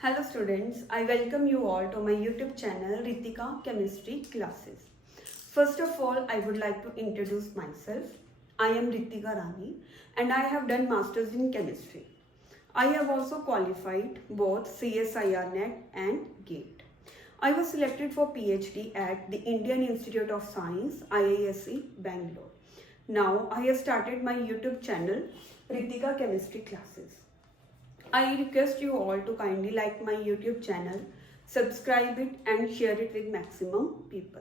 Hello students, I welcome you all to my YouTube channel Ritika Chemistry Classes. First of all, I would like to introduce myself. I am Ritika Rani and I have done Masters in Chemistry. I have also qualified both CSIR NET and GATE. I was selected for PhD at the Indian Institute of Science, IISc, Bangalore. Now I have started my YouTube channel Ritika Chemistry Classes. I request you all to kindly like my YouTube channel, subscribe it and share it with maximum people.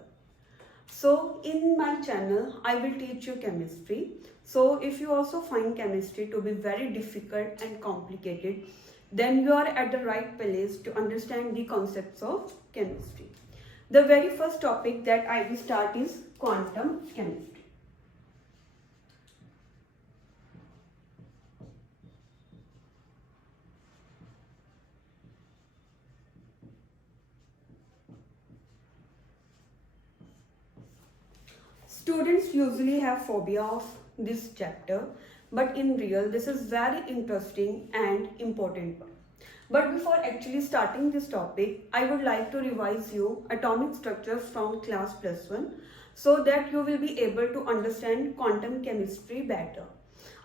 So in my channel, I will teach you chemistry. So if you also find chemistry to be very difficult and complicated, then you are at the right place to understand the concepts of chemistry. The very first topic that I will start is quantum chemistry. Students usually have phobia of this chapter, but in real this is very interesting and important one. But before actually starting this topic, I would like to revise you atomic structure from class +1 so that you will be able to understand quantum chemistry better.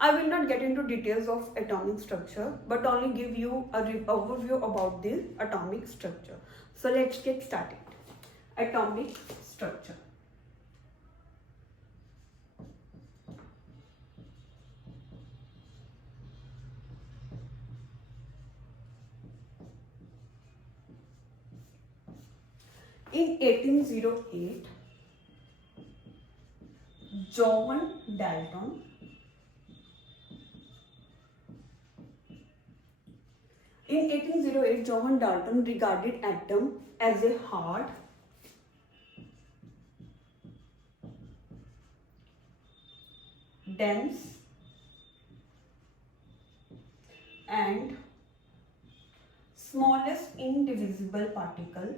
I will not get into details of atomic structure but only give you an overview about the atomic structure. So let's get started. Atomic structure. In 1808, John Dalton regarded atom as a hard, dense, and smallest indivisible particle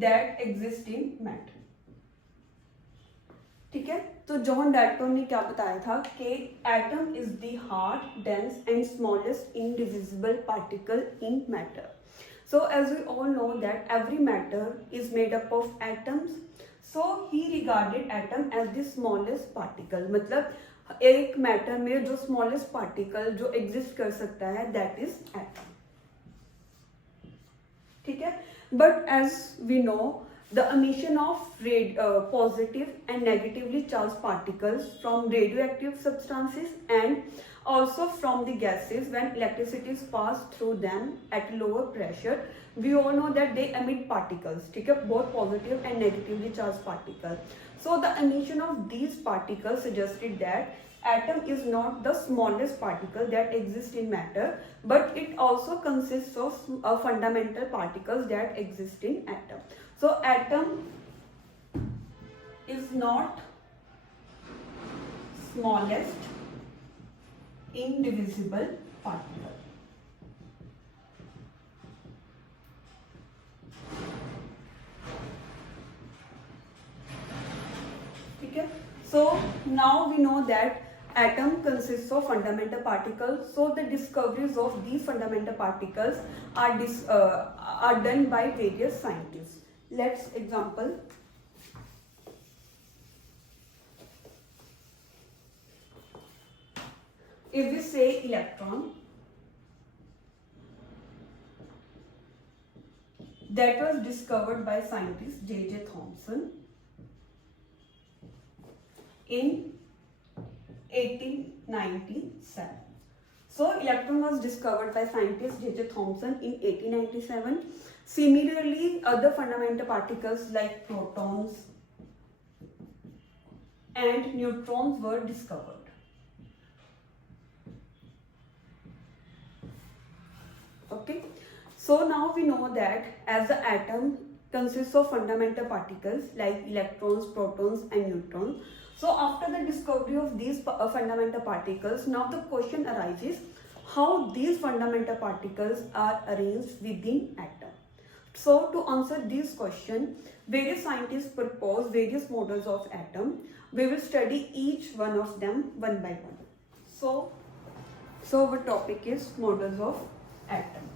that exist in matter. ठीक है, तो John Dalton ने क्या बताया था कि atom is the hard, dense and smallest indivisible particle in matter. So as we all know that every matter is made up of atoms, so he regarded atom as the smallest particle. मतलब एक matter में जो smallest particle जो exist कर सकता है that is atom. ठीक है, but as we know the emission of positive and negatively charged particles from radioactive substances and also from the gases when electricity is passed through them at lower pressure, we all know that they emit particles. ठीक है, both positive and negatively charged particles. So the emission of these particles suggested that atom is not the smallest particle that exists in matter, but it also consists of fundamental particles that exist in atom. So atom is not smallest indivisible particle. Okay, so now we know that atom consists of fundamental particles. So the discoveries of these fundamental particles are done by various scientists. Let's example. If we say electron, that was discovered by scientist J.J. Thomson in 1897. So electron was discovered by scientist J.J. Thomson in 1897. Similarly, other fundamental particles like protons and neutrons were discovered. Okay, so now we know that as the atom consists of fundamental particles like electrons, protons and neutrons. So after the discovery of these fundamental particles, now the question arises how these fundamental particles are arranged within atom. So to answer this question, various scientists propose various models of atom. We will study each one of them one by one. So our topic is models of atom.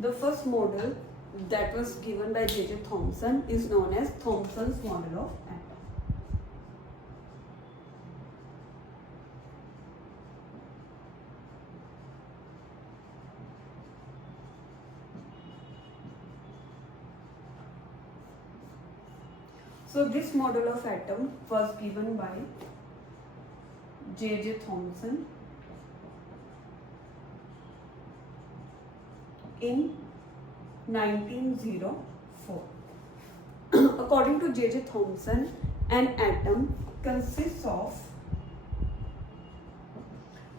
The first model that was given by J.J. Thomson is known as Thomson's model of atom. So this model of atom was given by J.J. Thomson in 1904. According to J.J. Thomson, an atom consists of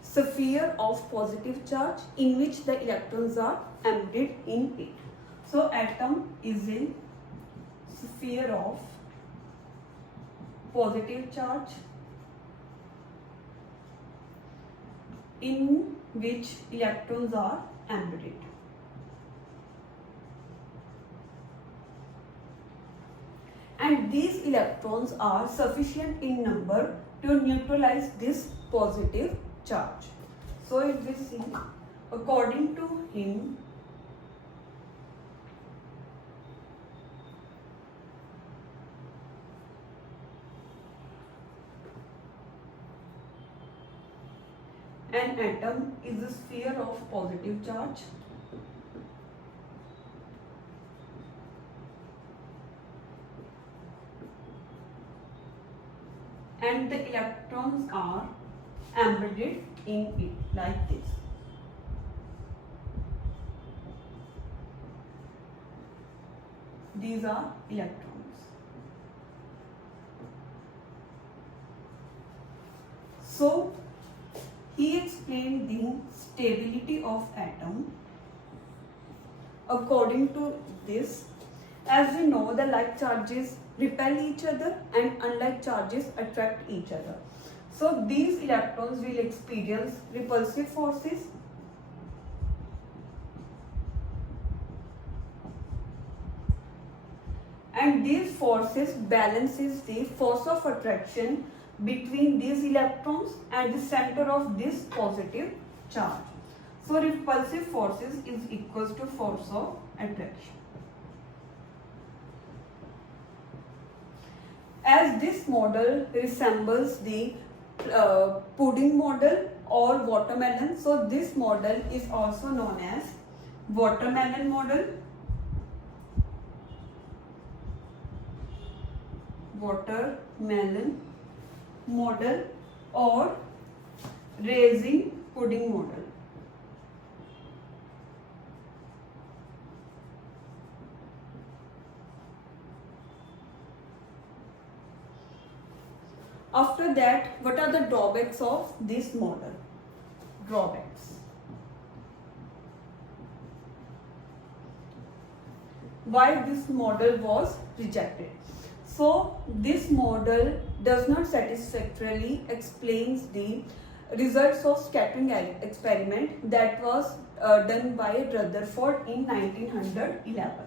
sphere of positive charge in which the electrons are embedded in it. So atom is a sphere of positive charge in which electrons are embedded. And these electrons are sufficient in number to neutralize this positive charge. So if we see, according to him, an atom is a sphere of positive charge and the electrons are embedded in it like this. These are electrons. So he explained the stability of atom according to this. As we know, the like charges repel each other and unlike charges attract each other. So these electrons will experience repulsive forces and these forces balances the force of attraction between these electrons and the center of this positive charge. So repulsive forces is equals to force of attraction. As this model resembles the pudding model or watermelon, so this model is also known as watermelon model, or raisin pudding model. After that, what are the drawbacks of this model? Drawbacks. Why this model was rejected? So this model does not satisfactorily explains the results of scattering experiment that was done by Rutherford in 1911.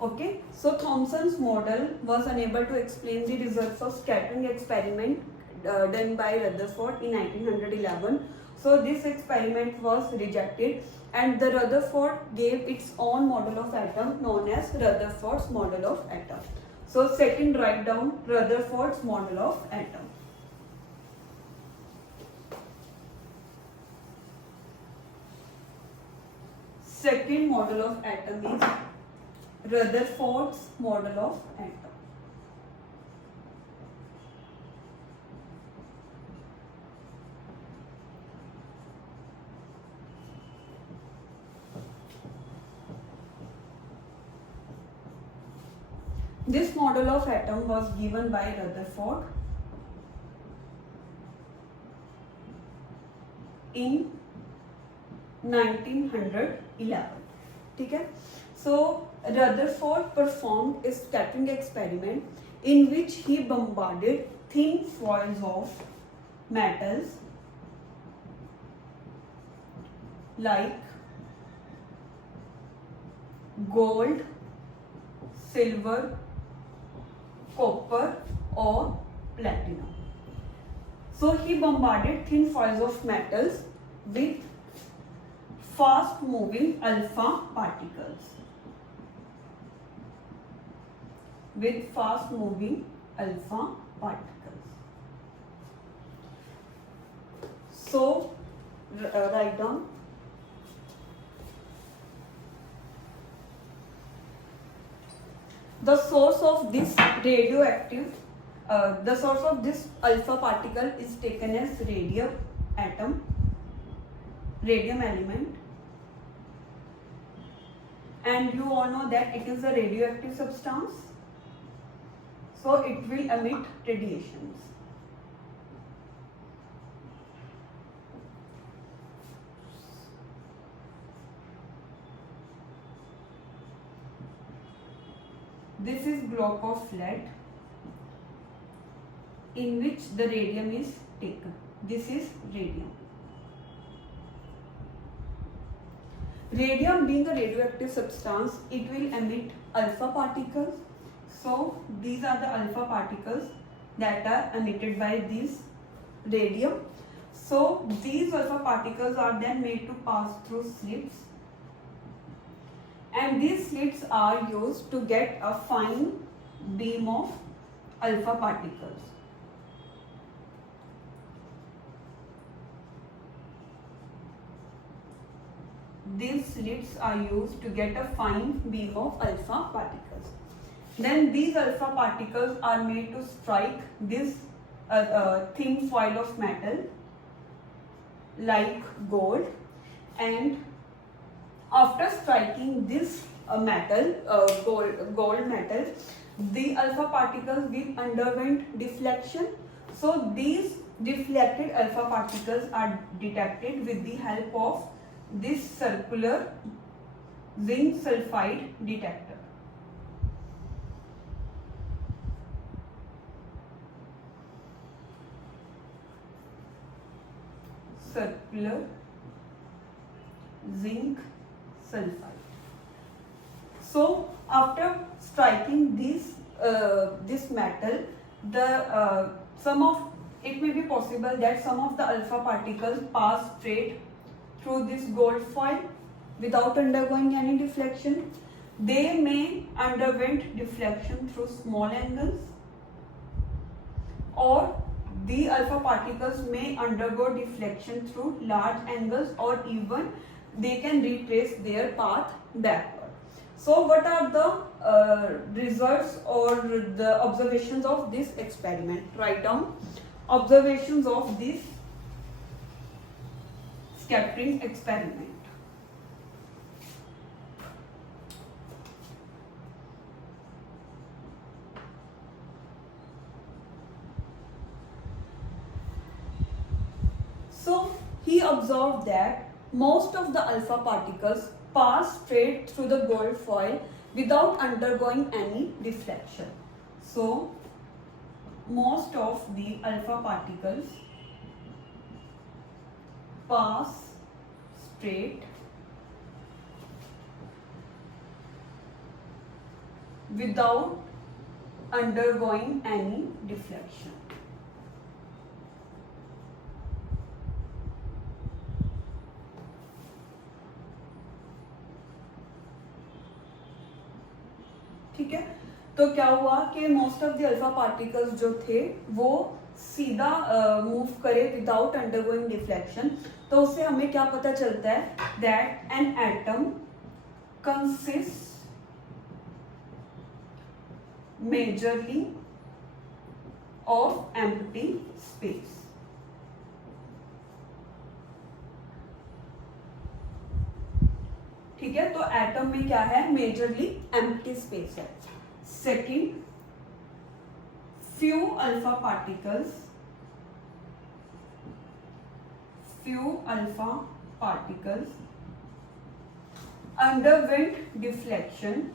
Okay, so Thomson's model was unable to explain the results of scattering experiment done by Rutherford in 1911. So this experiment was rejected and the Rutherford gave its own model of atom known as Rutherford's model of atom. So second, write down Rutherford's model of atom. Second model of atom is Rutherford's model of atom. This model of atom was given by Rutherford in 1911. ठीक है. So Rutherford performed a scattering experiment in which he bombarded thin foils of metals like gold, silver, copper or platinum. So he bombarded thin foils of metals with fast moving alpha particles. With fast moving alpha particles. So write down. The source of this radioactive, the source of this alpha particle is taken as radium atom, radium element, and you all know that it is a radioactive substance, so it will emit radiations. This is block of lead in which the radium is taken. This is radium. Radium being a radioactive substance, it will emit alpha particles. So these are the alpha particles that are emitted by this radium. So these alpha particles are then made to pass through slits. And these slits are used to get a fine beam of alpha particles. These slits are used to get a fine beam of alpha particles. Then these alpha particles are made to strike this thin foil of metal like gold, and after striking this metal, gold metal, the alpha particles will underwent deflection. So these deflected alpha particles are detected with the help of this circular zinc sulfide detector. Circular zinc sulfide. So after striking this metal, it may be possible that some of the alpha particles pass straight through this gold foil without undergoing any deflection. They may underwent deflection through small angles, or the alpha particles may undergo deflection through large angles, or even they can retrace their path backward. So what are the results or the observations of this experiment? Write down observations of this scattering experiment. So he observed that most of the alpha particles pass straight through the gold foil without undergoing any deflection. So most of the alpha particles pass straight without undergoing any deflection. ठीक है, तो क्या हुआ कि most of the alpha particles जो थे वो सीधा मूव करे विदाउट अंडरगोइंग डिफ्लेक्शन. तो उससे हमें क्या पता चलता है that an atom consist majorly of empty space. ठीक है, तो एटम में क्या है, मेजरली एम्प्टी स्पेस है. Second, few alpha particles few alpha particles underwent deflection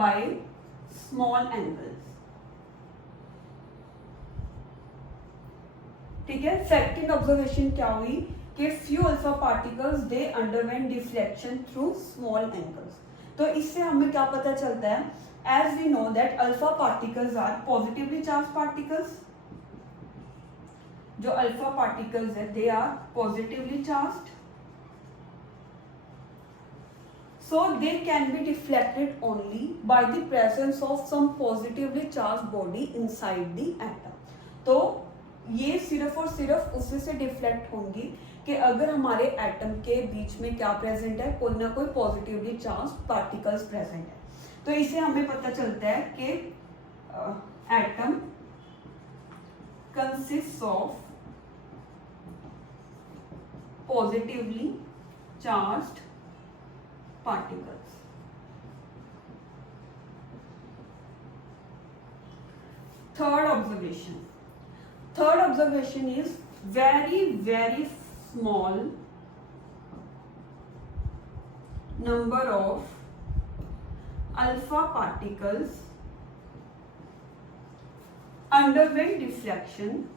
by small angles. ठीक है. सेकंड ऑब्जर्वेशन क्या हुई कि few alpha particles they underwent deflection through small angles. तो इससे हमें क्या पता चलता है, as we know that alpha particles are positively charge particles. जो अल्फा पार्टिकल्स है they are positively charged, so they can be deflected only by the presence of some positively charged body inside the atom. तो ये सिर्फ और सिर्फ उससे से deflect होंगी कि अगर हमारे एटम के बीच में क्या प्रेजेंट है, कोई ना कोई पॉजिटिवली चार्ज्ड पार्टिकल्स प्रेजेंट है. तो इससे हमें पता चलता है कि atom consist of positively charged particles. Third observation is very small number of alpha particles underwent deflection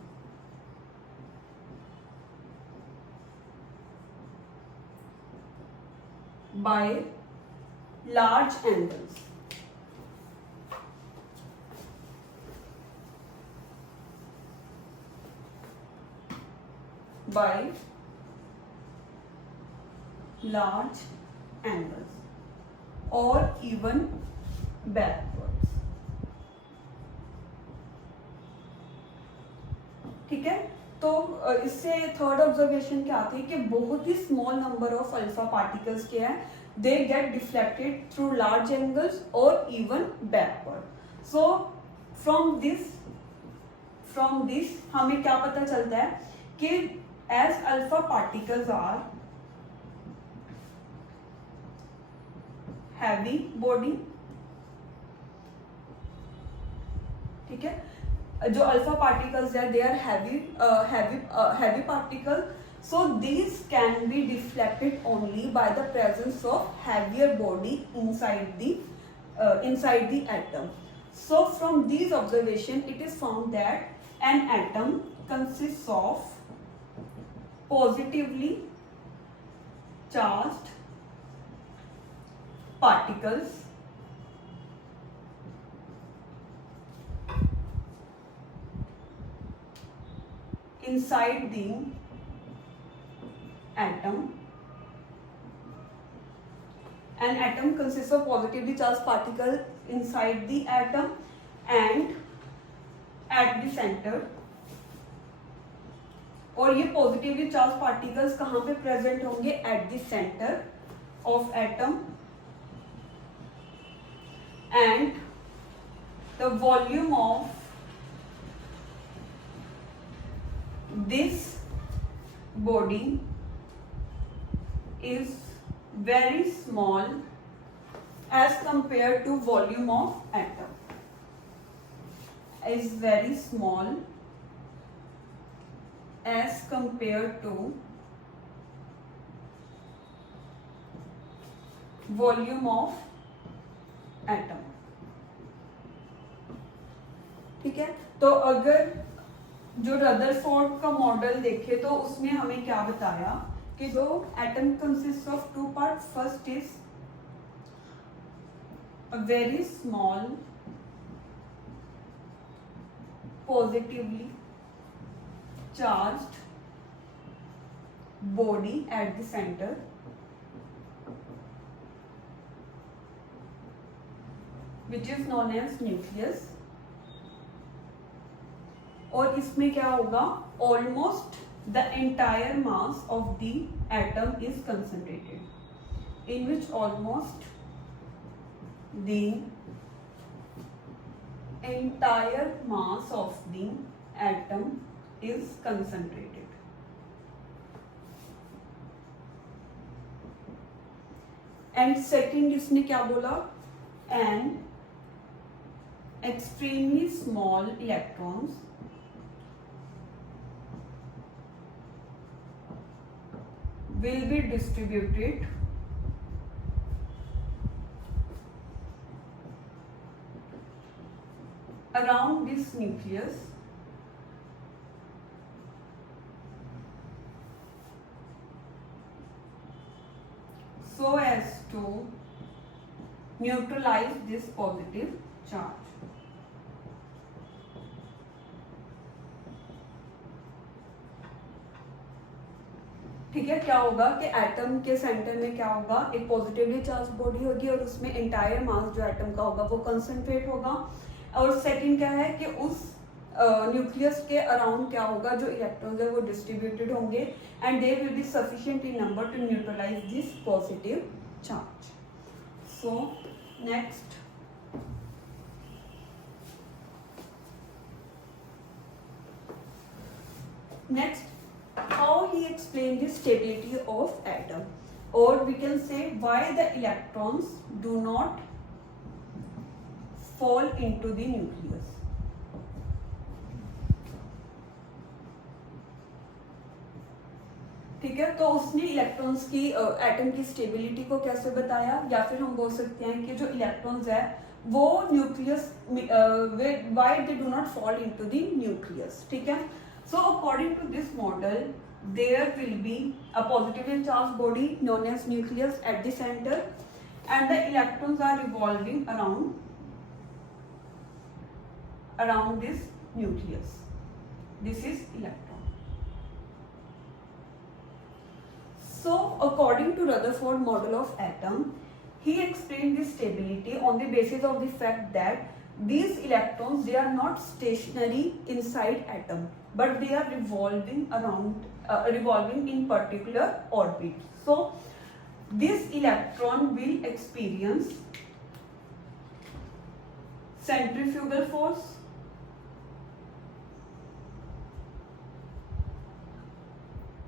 by large angles. Or even backwards. ठीक है. तो इससे थर्ड ऑब्जर्वेशन क्या थी कि बहुत ही small number of alpha particles के हैं, they get deflected through large angles और even backward. So from this हमें क्या पता चलता है कि as alpha particles are heavy body. ठीक है. जो अल्फा पार्टिकल्स है they are heavy particle, so these can be deflected only by the presence of heavier body inside the atom. So from these observation it is found that an atom consists of positively charged particles inside the atom. An atom consists of positively charged particles inside the atom and at the center. और ये positively charge particles कहाँ पे present होंगे? Eight the centre of atom. And the volume of this body is very small as compared to volume of atom. Is very small as compared to volume of atom. ठीक है. तो अगर जो Rutherford का model देखे तो उसमें हमें क्या बताया कि जो atom consist of two part, first is a very small positively charged body at the centre, which is known as nucleus. और इसमें क्या होगा? Almost the entire mass of the atom is concentrated, in which almost the entire mass of the atom is concentrated. And second इसने क्या बोला? And extremely small electrons will be distributed around this nucleus so as to neutralize this positive charge. ठीक है, क्या होगा कि atom के centre में क्या होगा, एक पॉजिटिवली चार्ज बॉडी होगी और उसमें एंटायर मास जो एटम का होगा वो कंसंट्रेट होगा। और सेकंड क्या है कि उस न्यूक्लियस के अराउंड क्या होगा, जो इलेक्ट्रॉन्स है वो डिस्ट्रीब्यूटेड होंगे and they will be sufficient in number to neutralise this positive charge. So next, how he explained the stability of atom, or we can say why the electrons do not fall into the nucleus. ठीक है, तो उसने electrons की atom की stability को कैसे बताया, या फिर हम बोल सकते हैं कि जो इलेक्ट्रॉन्स है वो nucleus why they do not fall into the nucleus. ठीक है, so according to this model there will be a positively charged body known as nucleus at the center and the electrons are revolving around this nucleus. This is electron. So according to Rutherford model of atom, he explained this stability on the basis of the fact that these electrons, they are not stationary inside atom, but they are revolving in particular orbit. So this electron will experience centrifugal force,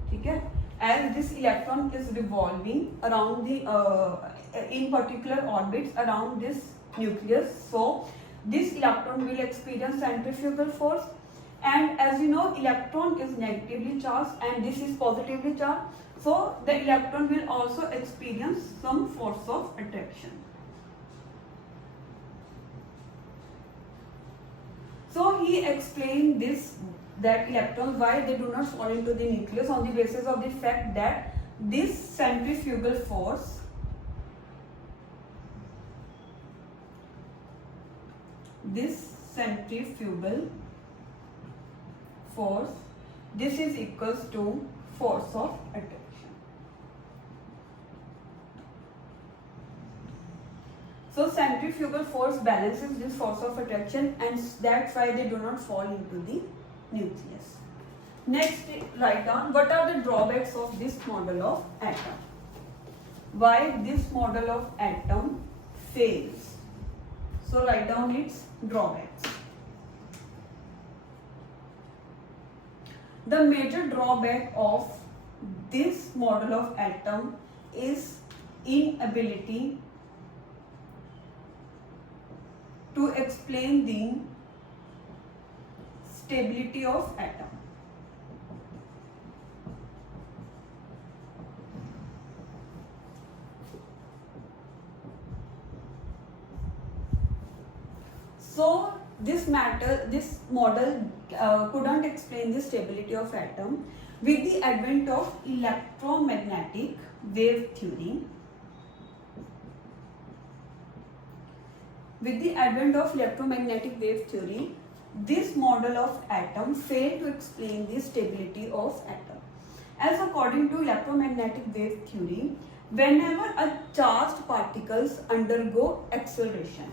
ठीक है, as this electron is revolving around the in particular orbits around this nucleus. So this electron will experience centrifugal force, and as you know electron is negatively charged and this is positively charged, so the electron will also experience some force of attraction. So he explained this, that electrons why they do not fall into the nucleus on the basis of the fact that this centrifugal force this is equals to force of attraction. So centrifugal force balances this force of attraction and that's why they do not fall into the nucleus. Next, write down what are the drawbacks of this model of atom. Why this model of atom fails. So write down its drawbacks. The major drawback of this model of atom is inability to explain the stability of atom. So this model couldn't explain the stability of atom. With the advent of electromagnetic wave theory, this model of atom failed to explain the stability of atom. As according to electromagnetic wave theory, whenever a charged particles undergo acceleration,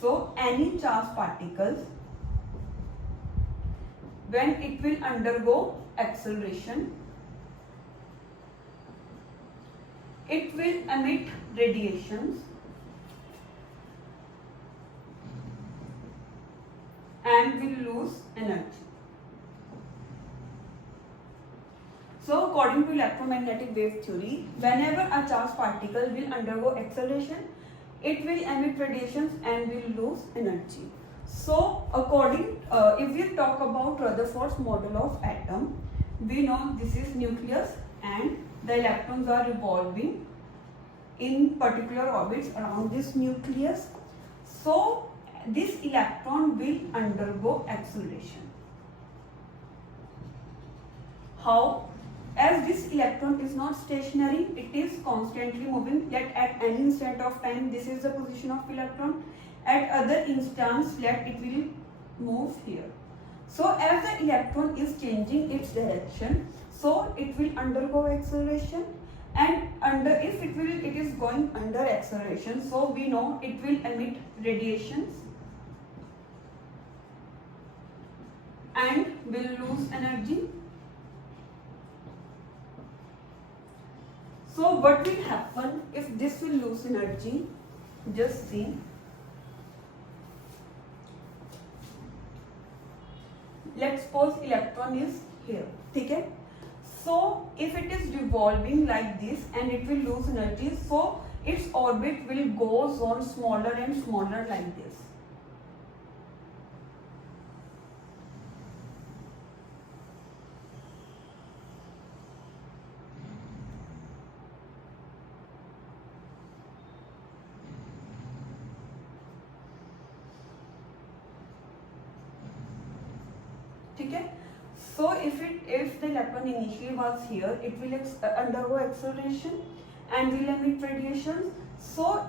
so any charged particles, when it will undergo acceleration, it will emit radiations and will lose energy. So according to electromagnetic wave theory, whenever a charged particle will undergo acceleration, it will emit radiations and will lose energy. So if we talk about Rutherford's model of atom, we know this is nucleus and the electrons are revolving in particular orbits around this nucleus. So this electron will undergo acceleration. How? As this electron is not stationary, it is constantly moving. Let at any instant of time, this is the position of electron. At other instance, let it will move here. So as the electron is changing its direction, so it will undergo acceleration, and if it is going under acceleration, so we know it will emit radiations and will lose energy. So what will happen if this will lose energy? Just see. Let's suppose electron is here. Okay? So if it is revolving like this and it will lose energy, so its orbit will go on smaller and smaller like this. Okay? So if the electron initially was here, it will undergo acceleration and will emit radiations. So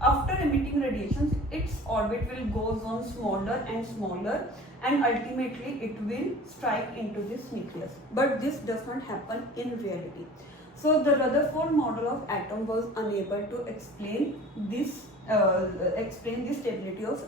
after emitting radiations, its orbit will go on smaller and smaller, and ultimately it will strike into this nucleus. But this does not happen in reality. So the Rutherford model of atom was unable to explain this stability of